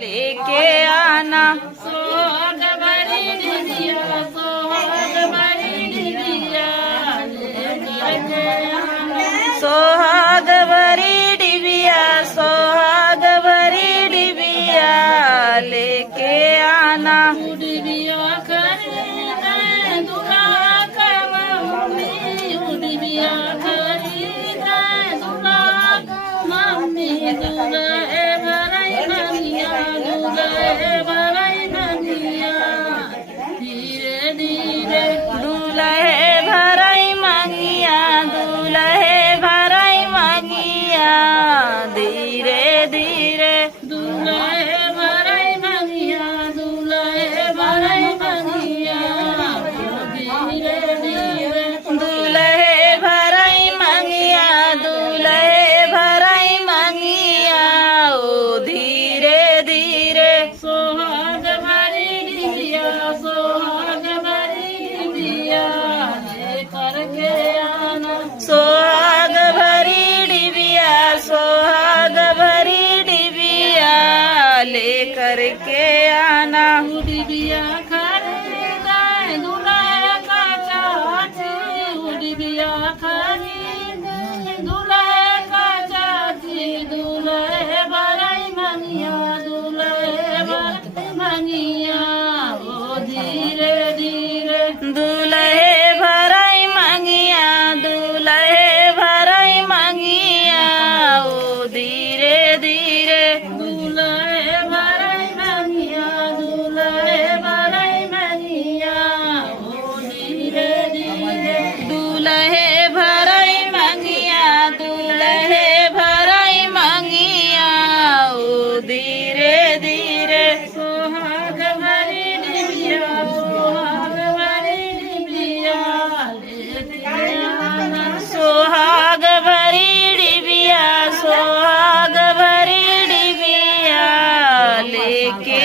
लेके आना सोहाग भरी डिबिया, सोहाग भरी डिबिया, लेके आना। सोहाग भरी डिबिया, सोहाग भरी डिबिया लेके आना। डिबिया खरीदे दूल्हा का मम्मी, डिबिया खरीदे दूल्हा मम्मी, दूल्हे भराई बनिया, दूल्हे भराई बनिया, धीरे धीरे दूल्हे भराई मांगिया, दूल्हे भराई मांगिया धीरे धीरे। दूल्हे भराई बनिया, दूल्हे भराई बनिया, धीरे धीरे दूल्हे भराई मांगिया, दूल्हे भराई मांगिया ओ धीरे धीरे। सोहाग भरी डिबिया, सोहाग भरी डिबिया, लेकर के आना। सोहाग भरी डिबिया, सोहाग भरी डिबिया लेकर के आना। डिबिया खरीदे दूल्हे का चाची, डिबिया खरीदे दूल्हे का चाची, दूल्हे भराई बनिया, दूल्हे भराई बनिया, ओ धीरे धीरे दूल्हे भराई मांगिया, दूल्हे भराई मांगिया ओ धीरे धीरे। दूल्हे भराई बनिया, दूल्हे भराई बनिया, ओ धीरे धीरे दूल्हे भराई मांगिया, दूल्हे भराई मांगिया ओ धीरे धीरे। सोहाग भरी डिबिया, सोहाग भरी डिबिया, लेके आना। सोहाग भरी डिबिया, सोहाग भरी डिबिया लेके